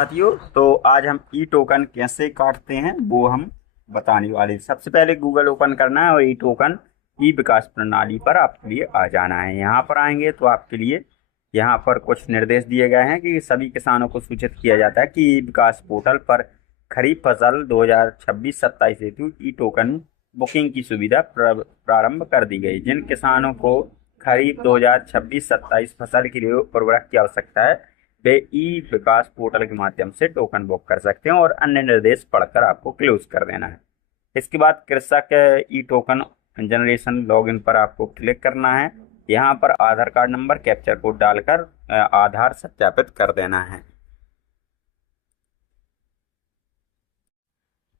साथियों, तो आज हम ई टोकन कैसे काटते हैं वो हम बताने वाले हैं। सबसे पहले गूगल ओपन करना है और ई टोकन ई विकास प्रणाली पर आपके लिए आ जाना है। यहाँ पर आएंगे तो आपके लिए यहाँ पर कुछ निर्देश दिए गए हैं कि सभी किसानों को सूचित किया जाता है कि ई विकास पोर्टल पर खरीफ फसल 2026-27 हेतु ई टोकन बुकिंग की सुविधा प्रारंभ कर दी गई। जिन किसानों को खरीफ 2026-27 फसल के लिए उर्वरक की आवश्यकता है वे ई विकास पोर्टल के माध्यम से टोकन बुक कर सकते हैं और अन्य निर्देश पढ़कर आपको क्लोज कर देना है। इसके बाद कृषक ई टोकन जनरेशन लॉगिन पर आपको क्लिक करना है। यहाँ पर आधार कार्ड नंबर कैप्चर कोड डालकर आधार सत्यापित कर देना है।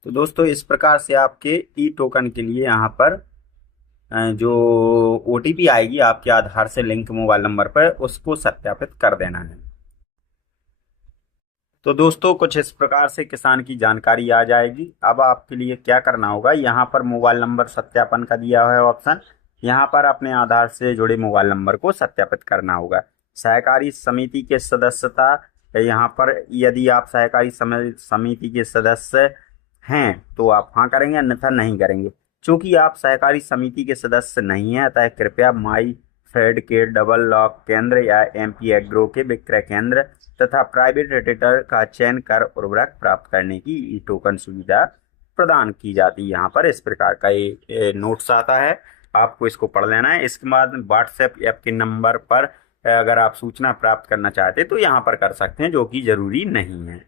तो दोस्तों, इस प्रकार से आपके ई टोकन के लिए यहाँ पर जो ओटीपी आएगी आपके आधार से लिंक मोबाइल नंबर पर, उसको सत्यापित कर देना है। तो दोस्तों, कुछ इस प्रकार से किसान की जानकारी आ जाएगी। अब आपके लिए क्या करना होगा, यहाँ पर मोबाइल नंबर सत्यापन का दिया हुआ है ऑप्शन, यहाँ पर अपने आधार से जुड़े मोबाइल नंबर को सत्यापित करना होगा। सहकारी समिति के सदस्यता, यहाँ पर यदि आप सहकारी समिति के सदस्य हैं तो आप हाँ करेंगे, अन्यथा नहीं करेंगे। चूंकि आप सहकारी समिति के सदस्य नहीं हैं, अतः कृपया माई फेड के डबल लॉक केंद्र या एमपी एग्रो के विक्रय केंद्र तथा प्राइवेट रिटेलर का चयन कर उर्वरक प्राप्त करने की ई टोकन सुविधा प्रदान की जाती है। यहाँ पर इस प्रकार का ये नोट्स आता है, आपको इसको पढ़ लेना है। इसके बाद व्हाट्सएप ऐप के नंबर पर अगर आप सूचना प्राप्त करना चाहते हैं तो यहाँ पर कर सकते हैं, जो कि जरूरी नहीं है।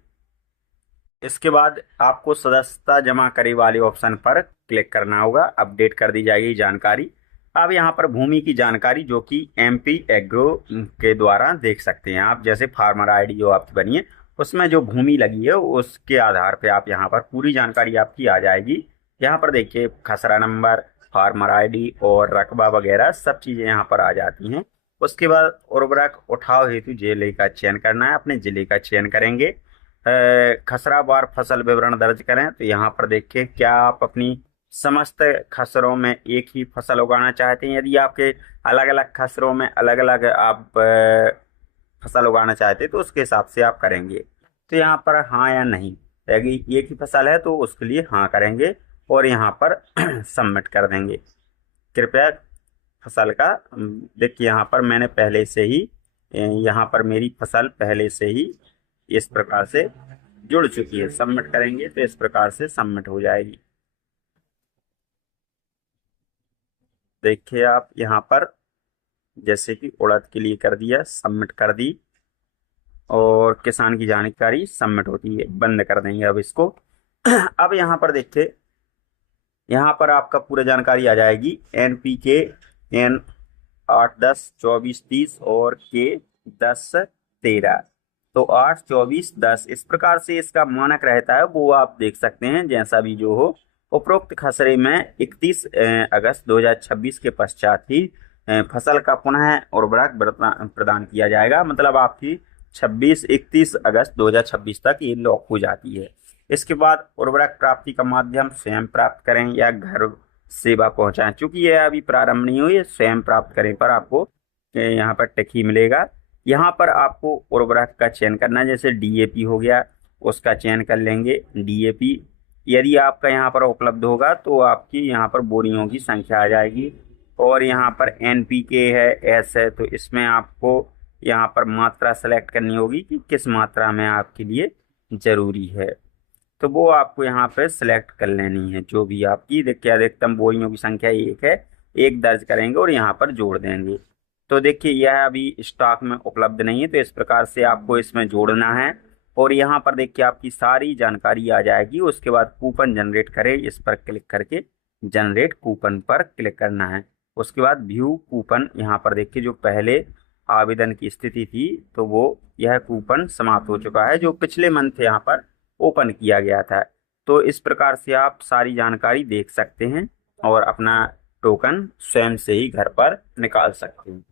इसके बाद आपको सदस्यता जमा करे वाले ऑप्शन पर क्लिक करना होगा, अपडेट कर दी जाएगी जानकारी। अब यहाँ पर भूमि की जानकारी जो कि एमपी एग्रो के द्वारा देख सकते हैं आप, जैसे फार्मर आईडी जो आपकी बनी है उसमें जो भूमि लगी है उसके आधार पे आप यहाँ पर पूरी जानकारी आपकी आ जाएगी। यहाँ पर देखिए खसरा नंबर, फार्मर आईडी और रकबा वगैरह सब चीज़ें यहाँ पर आ जाती हैं। उसके बाद उर्वरक उठाव हेतु जिले का चयन करना है, अपने जिले का चयन करेंगे। खसरावार फसल विवरण दर्ज करें, तो यहाँ पर देखिए क्या आप अपनी समस्त खसरों में एक ही फसल उगाना चाहते हैं। यदि आपके अलग अलग खसरों में अलग अलग आप फसल उगाना चाहते हैं तो उसके हिसाब से आप करेंगे। तो यहाँ पर हाँ या नहीं, यदि एक ही फसल है तो उसके लिए हाँ करेंगे और यहाँ पर सबमिट कर देंगे। कृपया फसल का देखिए, यहाँ पर मैंने पहले से ही यहाँ पर मेरी फसल पहले से ही इस प्रकार से जुड़ चुकी है। सबमिट करेंगे तो इस प्रकार से सबमिट हो जाएगी। देखिए आप यहाँ पर जैसे कि उड़द के लिए कर दिया, सबमिट कर दी और किसान की जानकारी सबमिट होती है। बंद कर देंगे अब इसको। अब यहाँ पर देखिए, यहाँ पर आपका पूरा जानकारी आ जाएगी। NPK N 8, 10, 24, 30 और K 10, 13। तो 8, 24, 10 इस प्रकार से इसका मानक रहता है, वो आप देख सकते हैं जैसा भी जो हो। उपरोक्त खसरे में 31 अगस्त 2026 के पश्चात ही फसल का पुनः उर्वरक प्रदान किया जाएगा। मतलब आपकी 31 अगस्त 2026 तक ये लॉक हो जाती है। इसके बाद उर्वरक प्राप्ति का माध्यम स्वयं प्राप्त करें या घर सेवा पहुंचाएं। चूंकि यह अभी प्रारंभ नहीं हुई है, स्वयं प्राप्त करें पर आपको यहाँ पर टिक ही मिलेगा। यहाँ पर आपको उर्वरक का चयन करना है, जैसे DAP हो गया उसका चयन कर लेंगे। DAP यदि आपका यहाँ पर उपलब्ध होगा तो आपकी यहाँ पर बोरियों की संख्या आ जाएगी। और यहाँ पर NPK है, S है, तो इसमें आपको यहाँ पर मात्रा सेलेक्ट करनी होगी कि किस मात्रा में आपके लिए जरूरी है। तो वो आपको यहाँ पे सिलेक्ट कर लेनी है। जो भी आपकी देखिए अधिकतम बोरियों की संख्या 1 है, 1 दर्ज करेंगे और यहाँ पर जोड़ देंगे। तो देखिए यह अभी स्टॉक में उपलब्ध नहीं है, तो इस प्रकार से आपको इसमें जोड़ना है। और यहाँ पर देखिए आपकी सारी जानकारी आ जाएगी। उसके बाद कूपन जनरेट करें, इस पर क्लिक करके जनरेट कूपन पर क्लिक करना है। उसके बाद व्यू कूपन, यहाँ पर देखिए जो पहले आवेदन की स्थिति थी तो वो यह कूपन समाप्त हो चुका है, जो पिछले मंथ यहाँ पर ओपन किया गया था। तो इस प्रकार से आप सारी जानकारी देख सकते हैं और अपना टोकन स्वयं से ही घर पर निकाल सकते हैं।